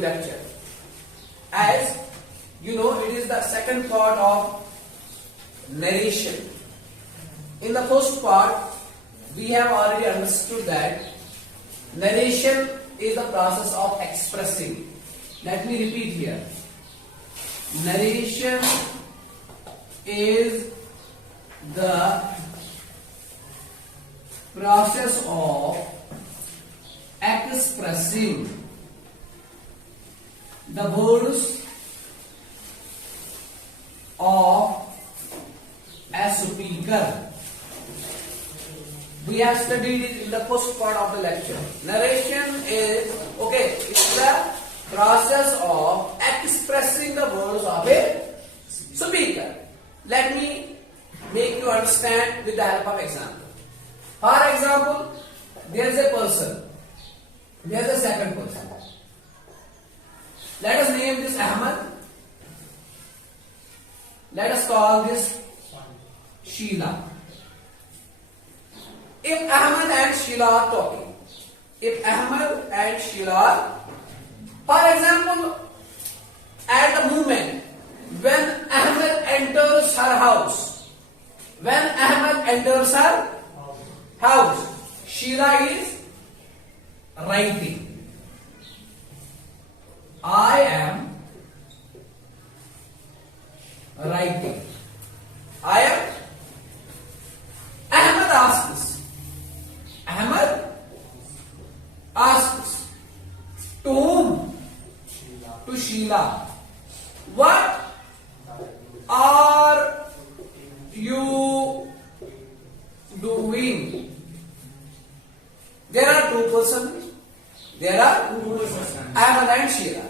lecture. As you know, it is the second part of narration. In the first part, we have already understood that narration is the process of expressing. Let me repeat here. Narration is the process of expressing the words of a speaker. We have studied it in the first part of the lecture. Narration is, it's the process of expressing the words of a speaker. Let me make you understand with the help of example. For example, there is a person. There is a second person. Let us name this Ahmad. Let us call this Sheila. If Ahmad and Sheila are talking, for example, at the moment when Ahmad enters her house, Sheila is writing. I am writing. Ahmad asks to whom? To Sheila. What are you doing? There are two persons. Ahmad and Sheila.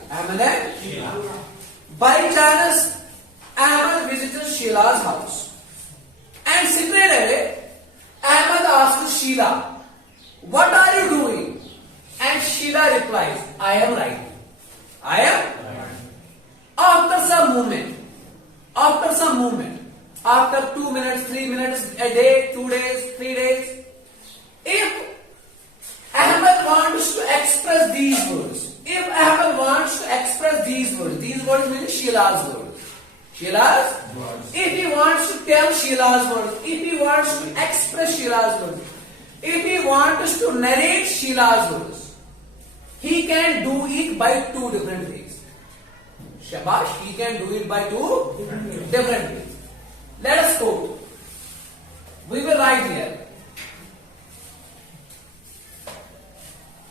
By chance, Ahmad visits Sheila's house. And straight away, Ahmad asks Sheila, what are you doing? And Sheila replies, I am writing. After some moment, after 2 minutes, 3 minutes, a day, 2 days, 3 days, if Ahmad wants to express these words, these words mean Sheila's words. If he wants to tell Sheila's words, if he wants to express Sheila's words, if he wants to narrate Sheila's words, he can do it by 2 different ways. Shabash, he can do it by 2 different ways. Let us quote. We will write here.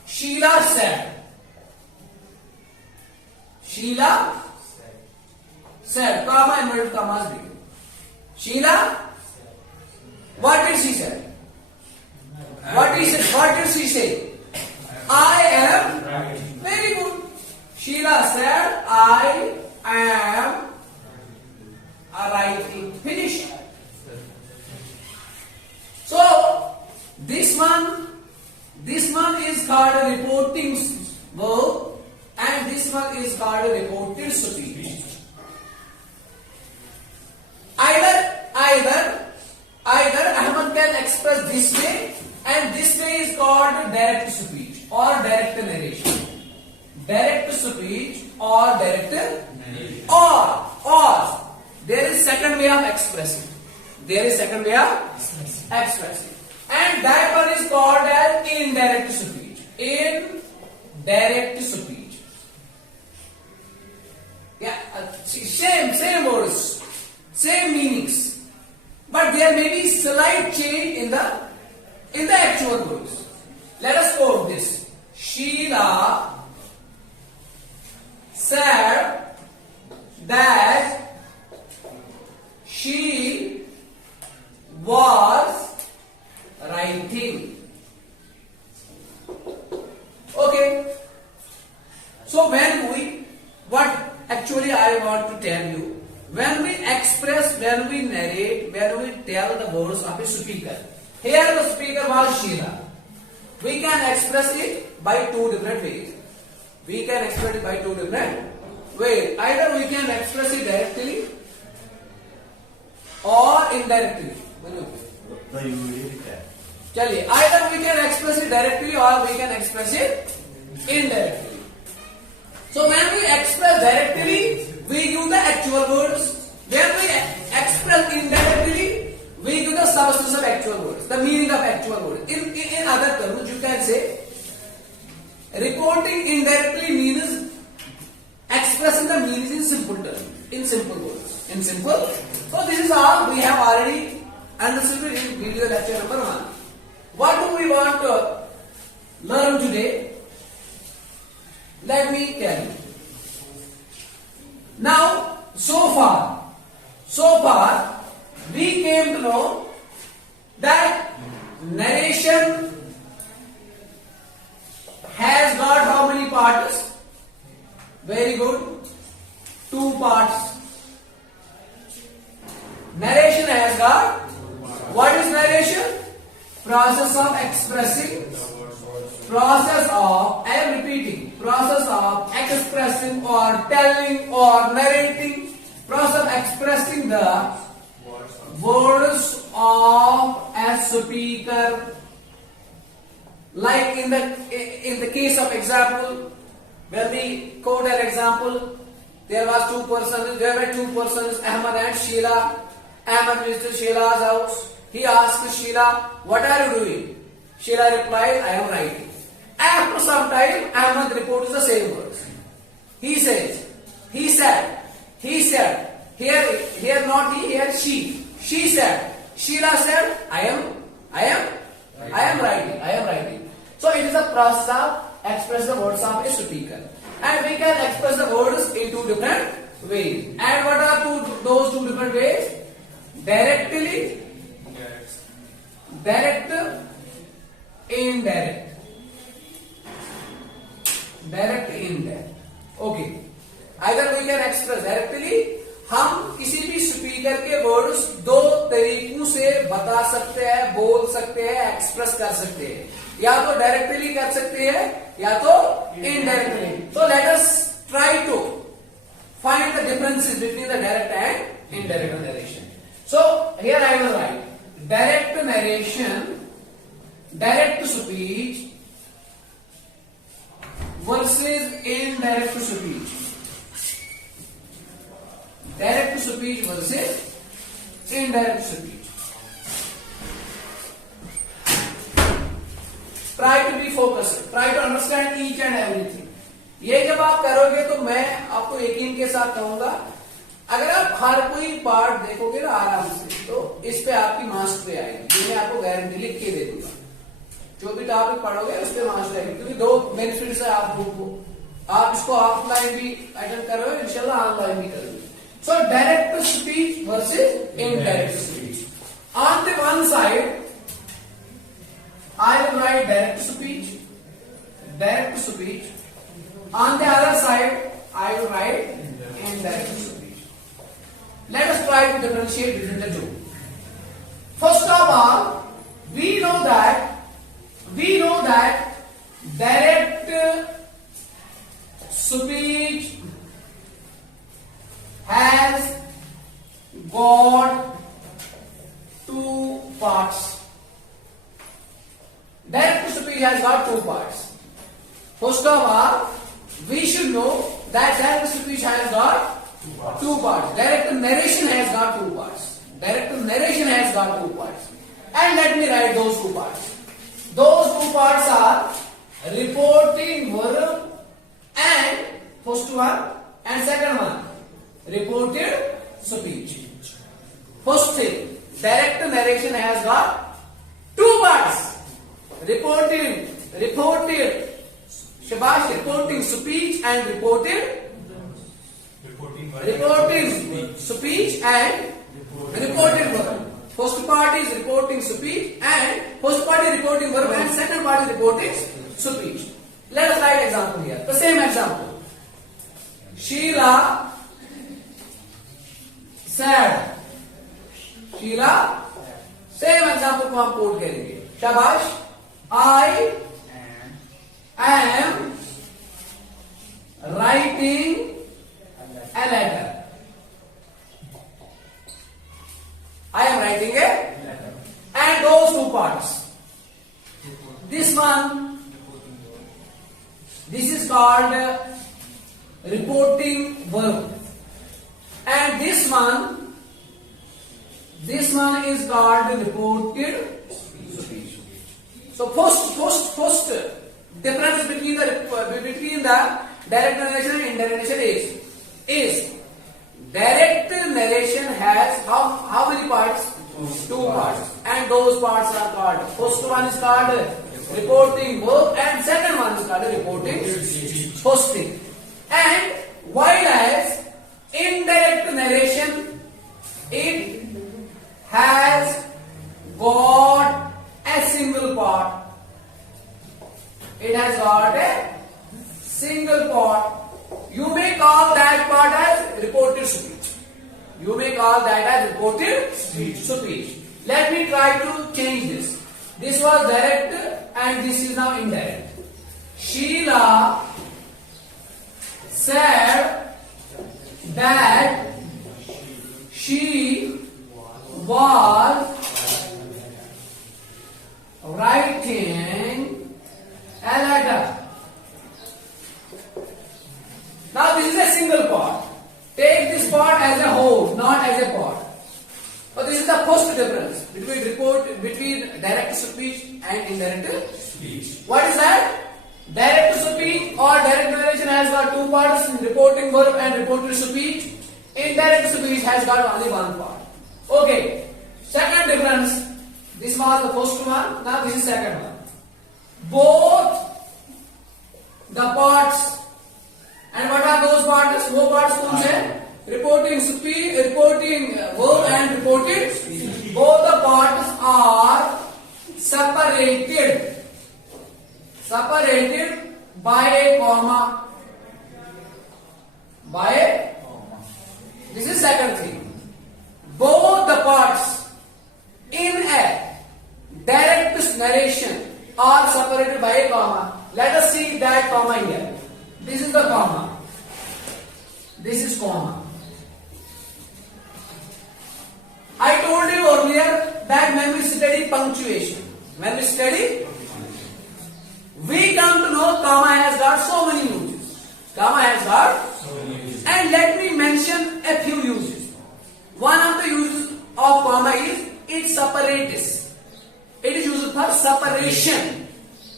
Sheila said, comma, inverted commas begin. Sheila, what did she say? What did she say? I am writing. Very good. Sheila said, I am writing. Finished. So, this one is called a reporting verb and this one is called a reported speech. Either Ahmad can express this way and this way is called direct speech or direct narration. Direct speech or direct narration. Or there is second way of expressing. And that one is called as indirect speech. Yeah, same words, same meanings, but there may be slight change in the actual words. Let us quote this. Sheila said that she was writing. Okay. So what actually I want to tell you, when we express, when we narrate, when we tell the words of a speaker, here the speaker was Sheila. We can express it by 2 different ways. Either we can express it directly or indirectly. Either we can express it directly or we can express it indirectly. So when we express directly, we give the actual words. When we express indirectly, we give the substance of actual words, the meaning of actual words. In other terms, you can say reporting indirectly means expressing the meanings in simple terms, in simple words, in simple. So this is all we have already understood in video lecture number 1. What do we want to learn today? Let me tell you. Now, so far, we came to know that narration has got how many parts? Very good. 2 parts. Narration has got, what is narration? Process of expressing, process of, I am repeating, process of expressing or telling or narrating, process of expressing the words of a speaker. Like in the case of example, when we quote an example, there were 2 persons, Ahmad and Sheila. Ahmad visited Sheila's house. He asked Sheila, "What are you doing?" Sheila replied, "I am writing." After some time, Ahmad reports the same words. He says, he said, here not he, here she. She said, Sheila said, I am writing. So it is a process of express the words of a speaker. And we can express the words in 2 different ways. And what are those 2 different ways? Directly, direct, indirect. Direct, indirect. Okay. Either we can express directly, हम किसी भी speaker के words 2 तरीकों से बता सकते हैं, बोल सकते हैं, एक्सप्रेस कर सकते हैं. या तो डायरेक्टली कर सकते हैं या तो indirectly. So let us try to find the differences between the direct and indirect narration. So here I will write direct narration, direct speech versus indirect speech. Direct speech versus indirect speech. Try to be focused. Try to understand each and everything. ये जब आप करोगे तो मैं आपको यकीन के साथ कहूंगा, अगर आप हर कोई पार्ट देखोगे ना आराम से, तो इस पे आपकी मास्टरी आएगी. ये मैं आपको गारंटी लिख के दे दूंगा. जो भी टॉपिक पढ़ोगे उस पे मास्टरी आएगी. क्योंकि 2 बेनिफिट्स है आपको. आप इसको ऑफलाइन भी अटेंड कर रहे हो, इंशाल्लाह ऑनलाइन भी करोगे. So direct speech versus indirect speech. On the one side, I will write direct speech. On the other side, I will write indirect speech. Let us try to differentiate between the 2. First of all, we know that direct speech has got 2 parts. Direct speech has got 2 parts. First of all, we should know that direct speech has got 2 parts. Direct narration has got 2 parts. And let me write those 2 parts. Those 2 parts are reporting verb and first one and second one, reported speech. First thing, direct narration has got 2 parts. Reporting speech and reporting speech and reported verb. First part is reporting speech and first part is reporting verb and second part is reporting speech. Let us write example here. The same example. Sheila said. Same example को हम coat करेंगे. शाबाश. I am writing a letter. And those 2 parts. This one, this is called reporting verb, and this one is called reported speech. So first difference between the direct narration and indirect narration is direct narration has how many parts? Two parts, and those parts are called, first one is called reporting verb and second one is called reporting posting. And while as indirect narration, it has got a single part. It has got a single part. You may call that part as reported speech. You may call that as reported speech. Let me try to change this. This was direct and this is now indirect. Sheila said that she was writing a letter. Now this is a single part. Take this part as a whole, not as a part. But this is the first difference between direct speech and indirect speech. What is that? Direct speech or direct narration has got two parts, reporting verb and reported speech. Indirect speech has got only one part. Okay. Second difference. This was the first one. Now this is second one. Both the parts. And what are those parts? वो parts कौन से? Reporting speech, reporting verb and reported speech. Both the parts are separated by a comma. This is second thing. Both the parts in a direct narration are separated by a comma. Let us see that comma here. This is the comma. This is comma. I told you earlier that when we study punctuation, we come to know comma has got so many uses. And let me mention a few uses. One of the uses of comma is it separates. It is used for separation.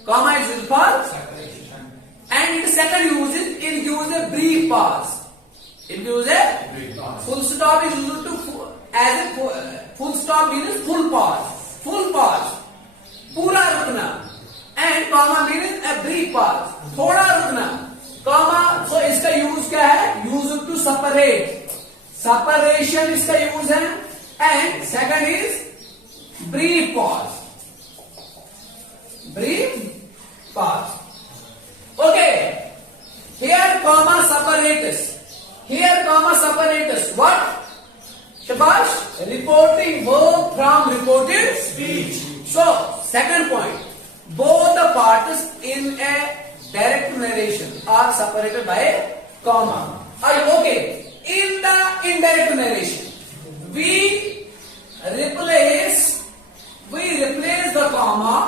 Comma is used for separation. And its second use is it gives a brief pause. Full stop is used to as a full stop means full pause. पूरा रुकना. And comma means a brief pause. थोड़ा रुकना. Comma, so इसका use क्या है? Used to separate. Separation इसका use है. And second is brief pause. Okay. Here comma separates. What? Shabash. Reporting verb from reported speech. So, second point. Both the parts in a direct narration are separated by a comma. Are you okay? In the indirect narration, we replace the comma.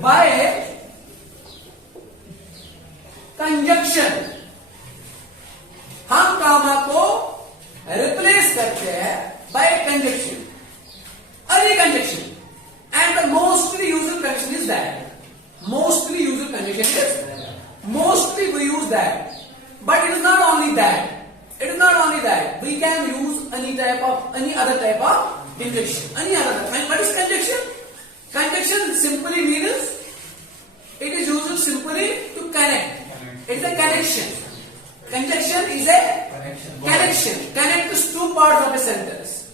By conjunction. हम comma को replace करते हैं by conjunction. Any conjunction. And the mostly used conjunction is that. Mostly we use that. But it is not only that. We can use any other type of conjunction. What is conjunction? Conjunction simply means it is used simply to connect. It is a connection. Conjunction is a connection. Connects two parts of a sentence.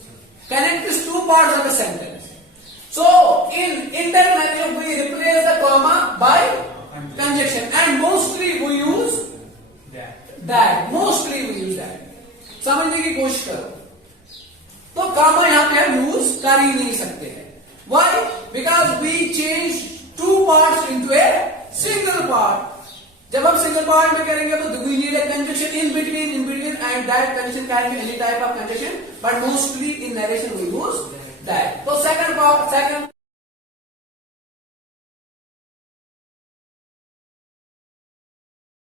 So in indirect narration we replace the comma by conjunction, and mostly we use that. समझने की कोशिश करो. तो comma यहाँ पे हम use कर ही नहीं सकते हैं. Why? Because we change two parts into a single part. जब हम single part में करेंगे तो we need a conjunction in between, and that conjunction can be any type of conjunction, but mostly in narration we use that. So second